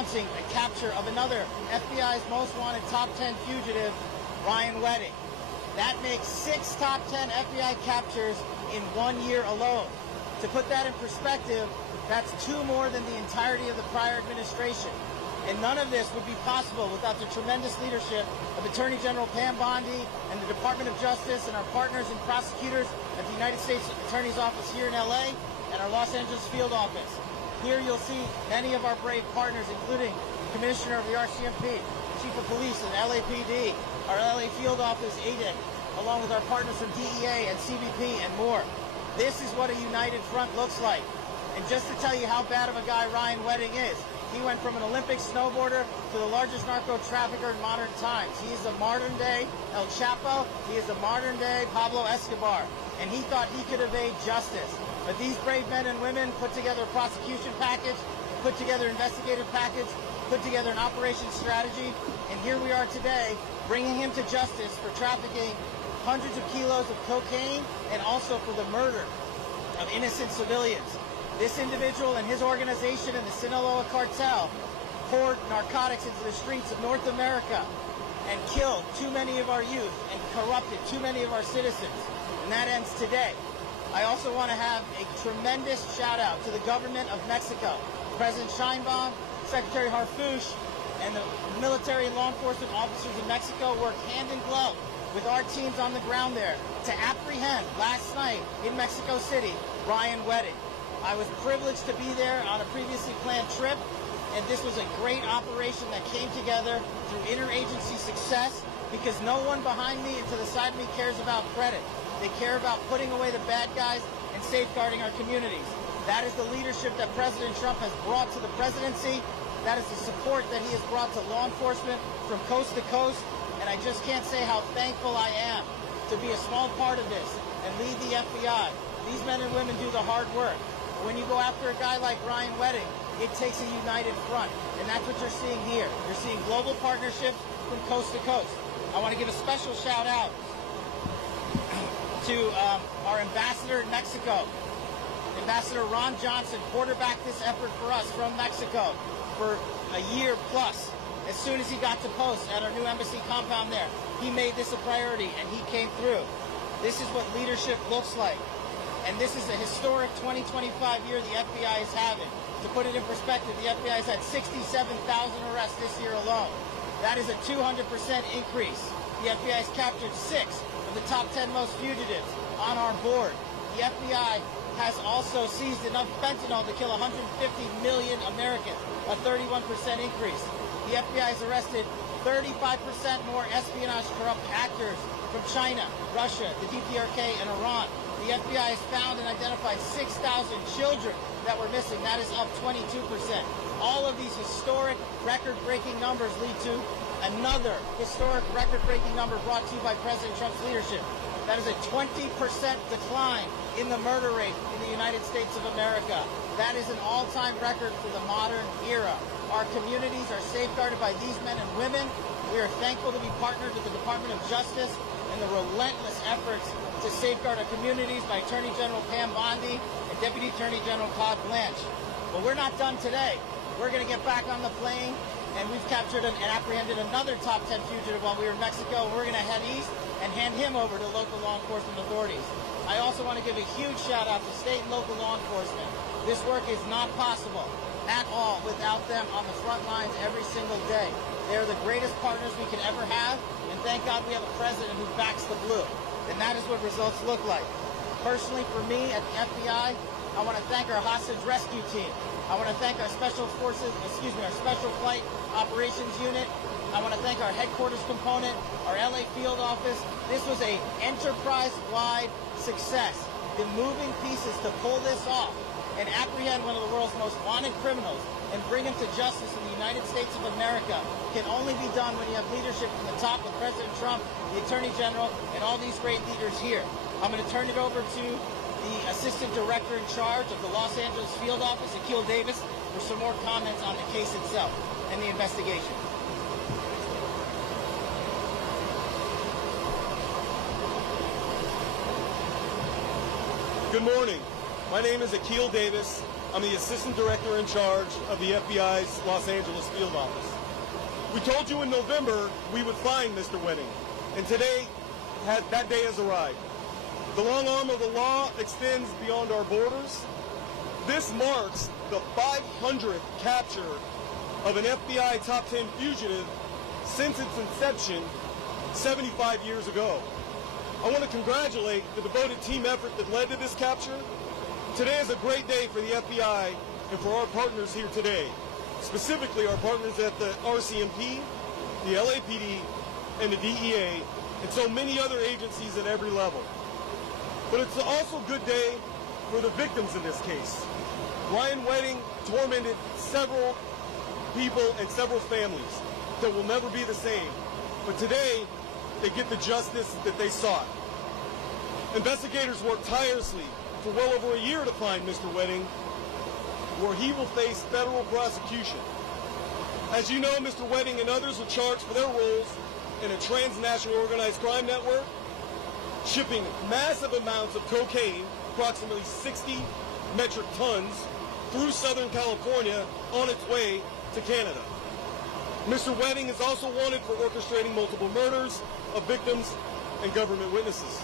announcing a capture of another FBI's most wanted top 10 fugitive, Ryan Wedding. That makes 6 top 10 FBI captures in 1 year alone. To put that in perspective, that's 2 more than the entirety of the prior administration. And none of this would be possible without the tremendous leadership of Attorney General Pam Bondi and the Department of Justice and our partners and prosecutors at the United States Attorney's Office here in LA and our Los Angeles field office. Here you'll see many of our brave partners, including the Commissioner of the RCMP, Chief of Police and LAPD, our LA field office, ADIC, along with our partners from DEA and CBP and more. This is what a united front looks like. And just to tell you how bad of a guy Ryan Wedding is, he went from an Olympic snowboarder to the largest narco trafficker in modern times. He is a modern day El Chapo. He is a modern day Pablo Escobar. And he thought he could evade justice. But these brave men and women put together a prosecution package, put together an investigative package, put together an operations strategy. And here we are today, bringing him to justice for trafficking hundreds of kilos of cocaine and also for the murder of innocent civilians. This individual and his organization and the Sinaloa cartel poured narcotics into the streets of North America and killed too many of our youth and corrupted too many of our citizens. And that ends today. I also want to have a tremendous shout out to the government of Mexico. President Sheinbaum, Secretary Harfuch, and the military and law enforcement officers of Mexico worked hand in glove with our teams on the ground there to apprehend last night in Mexico City, Ryan Wedding. I was privileged to be there on a previously planned trip, and this was a great operation that came together through interagency success because no one behind me and to the side of me cares about credit. They care about putting away the bad guys and safeguarding our communities. That is the leadership that President Trump has brought to the presidency. That is the support that he has brought to law enforcement from coast to coast. And I just can't say how thankful I am to be a small part of this and lead the FBI. These men and women do the hard work. When you go after a guy like Ryan Wedding, it takes a united front. And that's what you're seeing here. You're seeing global partnerships from coast to coast. I want to give a special shout out to our ambassador in Mexico. Ambassador Ron Johnson quarterbacked this effort for us from Mexico for a year plus. As soon as he got to post at our new embassy compound there, he made this a priority and he came through. This is what leadership looks like. And this is a historic 2025 year the FBI is having. To put it in perspective, the FBI has had 67,000 arrests this year alone. That is a 200% increase. The FBI has captured 6 of the top 10 most fugitives on our board. The FBI has also seized enough fentanyl to kill 150 million Americans, a 31% increase. The FBI has arrested 35% more espionage corrupt actors from China, Russia, the DPRK, and Iran. The FBI has found and identified 6,000 children that were missing. That is up 22%. All of these historic record-breaking numbers lead to another historic record-breaking number brought to you by President Trump's leadership. That is a 20% decline in the murder rate in the United States of America. That is an all-time record for the modern era. Our communities are safeguarded by these men and women. We are thankful to be partnered with the Department of Justice and the relentless efforts to safeguard our communities by Attorney General Pam Bondi and Deputy Attorney General Todd Blanche. But we're not done today. We're going to get back on the plane, and we've captured and apprehended another top 10 fugitive while we were in Mexico. We're going to head east and hand him over to local law enforcement authorities. I also want to give a huge shout out to state and local law enforcement. This work is not possible at all without them on the front lines every single day. They are the greatest partners we could ever have, and thank God we have a president who backs the blue. And that is what results look like. Personally, for me at the FBI, I want to thank our hostage rescue team. I want to thank our special forces, our special flight operations unit. I want to thank our headquarters component, our LA field office. This was a enterprise-wide success. The moving pieces to pull this off and apprehend one of the world's most wanted criminals and bring him to justice in the United States of America can only be done when you have leadership from the top with President Trump, the Attorney General, and all these great leaders here. I'm going to turn it over to the Assistant Director in charge of the Los Angeles Field Office, Akil Davis, for some more comments on the case itself and the investigation. Good morning. My name is Akil Davis, I'm the Assistant Director in charge of the FBI's Los Angeles field office. We told you in November we would find Mr. Wedding, and today, that day has arrived. The long arm of the law extends beyond our borders. This marks the 500th capture of an FBI top 10 fugitive since its inception 75 years ago. I want to congratulate the devoted team effort that led to this capture. Today is a great day for the FBI and for our partners here today, specifically our partners at the RCMP, the LAPD, and the DEA, and so many other agencies at every level. But it's also a good day for the victims in this case. Ryan Wedding tormented several people and several families that will never be the same. But today, they get the justice that they sought. Investigators worked tirelessly for well over a year to find Mr. Wedding, where he will face federal prosecution. As you know, Mr. Wedding and others were charged for their roles in a transnational organized crime network, shipping massive amounts of cocaine, approximately 60 metric tons, through Southern California on its way to Canada. Mr. Wedding is also wanted for orchestrating multiple murders of victims and government witnesses.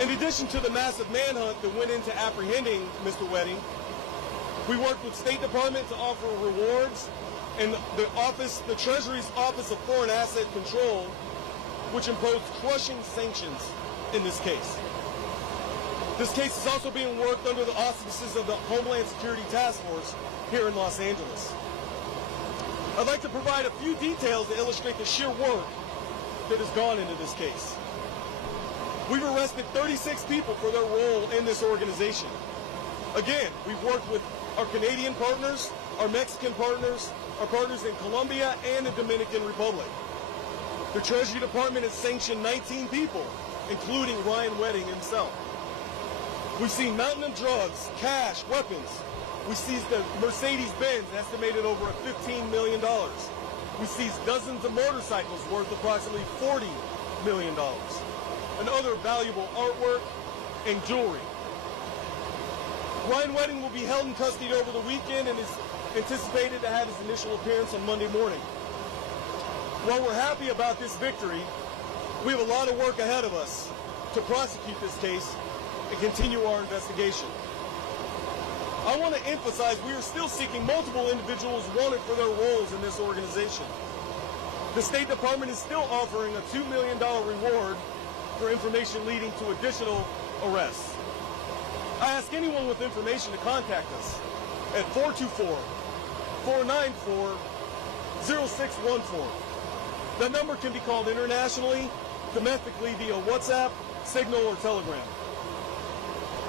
In addition to the massive manhunt that went into apprehending Mr. Wedding, we worked with State Department to offer rewards, and the Treasury's Office of Foreign Asset Control, which imposed crushing sanctions in this case. This case is also being worked under the auspices of the Homeland Security Task Force here in Los Angeles. I'd like to provide a few details to illustrate the sheer work that has gone into this case. We've arrested 36 people for their role in this organization. Again, we've worked with our Canadian partners, our Mexican partners, our partners in Colombia and the Dominican Republic. The Treasury Department has sanctioned 19 people, including Ryan Wedding himself. We've seen mountain of drugs, cash, weapons. We seized the Mercedes-Benz, estimated over $15 million. We seized dozens of motorcycles worth approximately $40 million, and other valuable artwork and jewelry. Ryan Wedding will be held in custody over the weekend and is anticipated to have his initial appearance on Monday morning. While we're happy about this victory, we have a lot of work ahead of us to prosecute this case and continue our investigation. I want to emphasize we are still seeking multiple individuals wanted for their roles in this organization. The State Department is still offering a $2 million reward for information leading to additional arrests. I ask anyone with information to contact us at 424-494-0614. That number can be called internationally, domestically via WhatsApp, Signal, or Telegram.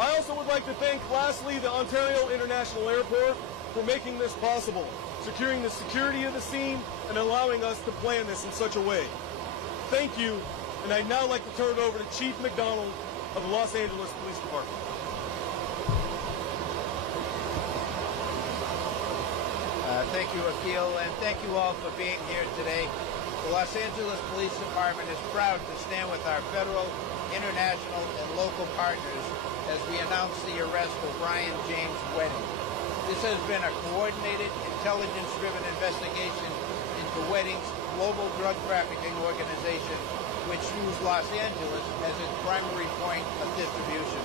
I also would like to thank, lastly, the Ontario International Airport for making this possible, securing the security of the scene and allowing us to plan this in such a way. Thank you, and I'd now like to turn it over to Chief McDonald of the Los Angeles Police Department. Thank you, Akil, and thank you all for being here today. The Los Angeles Police Department is proud to stand with our federal, international, and local partners as we announce the arrest of Ryan James Wedding. This has been a coordinated, intelligence-driven investigation into Wedding's global drug trafficking organization, which used Los Angeles as its primary point of distribution.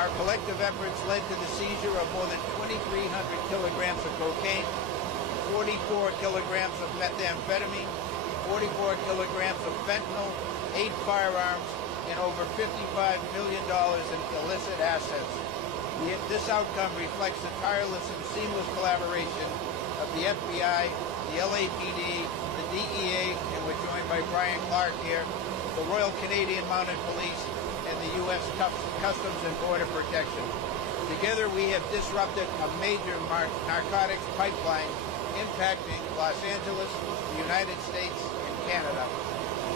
Our collective efforts led to the seizure of more than 2,300 kilograms of cocaine, 44 kilograms of methamphetamine, 44 kilograms of fentanyl, 8 firearms, and over $55 million in illicit assets. This outcome reflects the tireless and seamless collaboration of the FBI, the LAPD, the DEA, and we're joined by Brian Clark here, the Royal Canadian Mounted Police, and the U.S. Customs and Border Protection. Together, we have disrupted a major narcotics pipeline impacting Los Angeles, the United States, and Canada.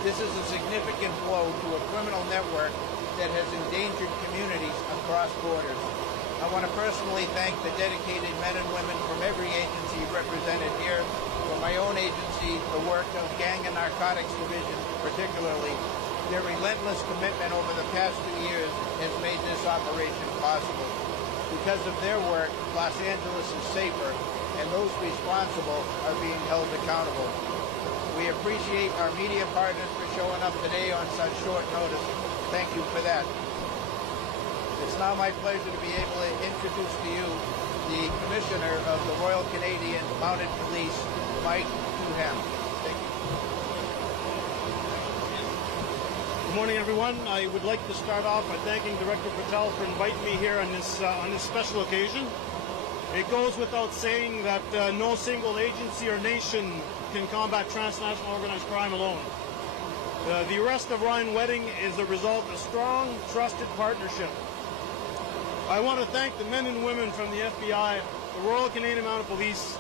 This is a significant blow to a criminal network that has endangered communities across borders. I want to personally thank the dedicated men and women from every agency represented here. For my own agency, the work of Gang and Narcotics Division particularly, their relentless commitment over the past 2 years has made this operation possible. Because of their work, Los Angeles is safer, and those responsible are being held accountable. We appreciate our media partners for showing up today on such short notice. Thank you for that. It's now my pleasure to be able to introduce to you the Commissioner of the Royal Canadian Mounted Police, Mike Duham. Thank you. Good morning, everyone. I would like to start off by thanking Director Patel for inviting me here on this special occasion. It goes without saying that no single agency or nation can combat transnational organized crime alone. The arrest of Ryan Wedding is the result of strong, trusted partnership. I want to thank the men and women from the FBI, the Royal Canadian Mounted Police,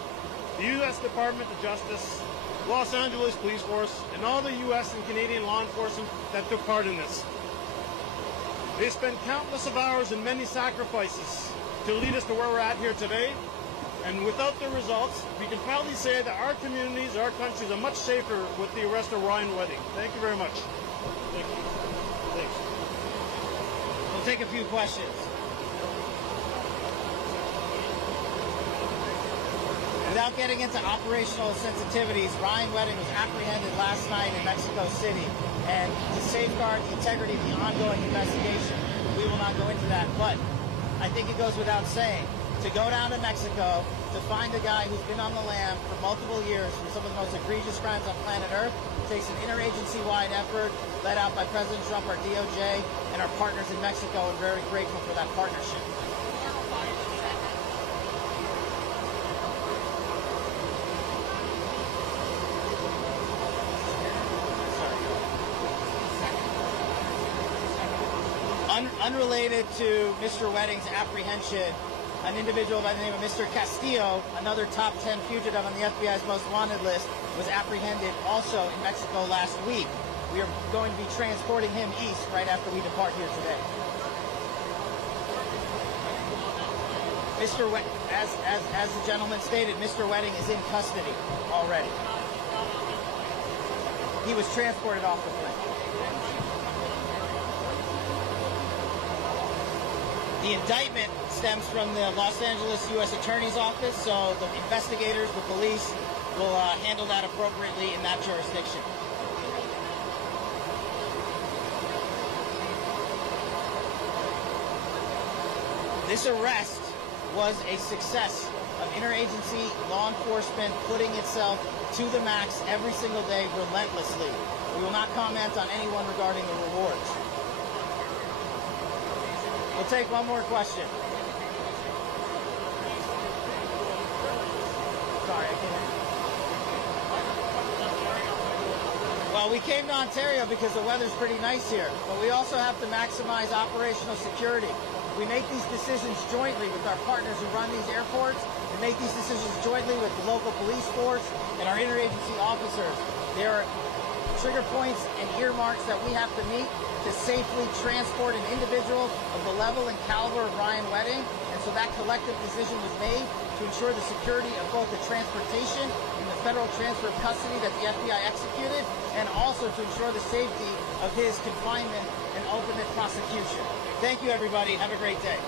the U.S. Department of Justice, Los Angeles Police Force, and all the U.S. and Canadian law enforcement that took part in this. They spent countless of hours and many sacrifices to lead us to where we're at here today. And without the results, we can proudly say that our communities, our countries are much safer with the arrest of Ryan Wedding. Thank you very much. Thank you. Thanks. We'll take a few questions. Without getting into operational sensitivities, Ryan Wedding was apprehended last night in Mexico City. And to safeguard the integrity of the ongoing investigation, we will not go into that. But I think it goes without saying, to go down to Mexico, to find a guy who's been on the lam for multiple years for some of the most egregious crimes on planet Earth, takes an interagency-wide effort led out by President Trump, our DOJ, and our partners in Mexico, and very grateful for that partnership. Unrelated to Mr. Wedding's apprehension, an individual by the name of Mr. Castillo, another top 10 fugitive on the FBI's most wanted list, was apprehended also in Mexico last week. We are going to be transporting him east right after we depart here today. As the gentleman stated, Mr. Wedding is in custody already. He was transported off the plane. The indictment stems from the Los Angeles U.S. Attorney's Office, so the investigators, the police, will handle that appropriately in that jurisdiction. This arrest was a success of interagency law enforcement putting itself to the max every single day relentlessly. We will not comment on anyone regarding the rewards. We'll take one more question. Sorry, I can't. Well, we came to Ontario because the weather's pretty nice here, but we also have to maximize operational security. We make these decisions jointly with our partners who run these airports. We make these decisions jointly with the local police force and our interagency officers. There are trigger points and earmarks that we have to meet to safely transport an individual of the level and caliber of Ryan Wedding. And so that collective decision was made to ensure the security of both the transportation and the federal transfer of custody that the FBI executed, and also to ensure the safety of his confinement and ultimate prosecution. Thank you, everybody. Have a great day.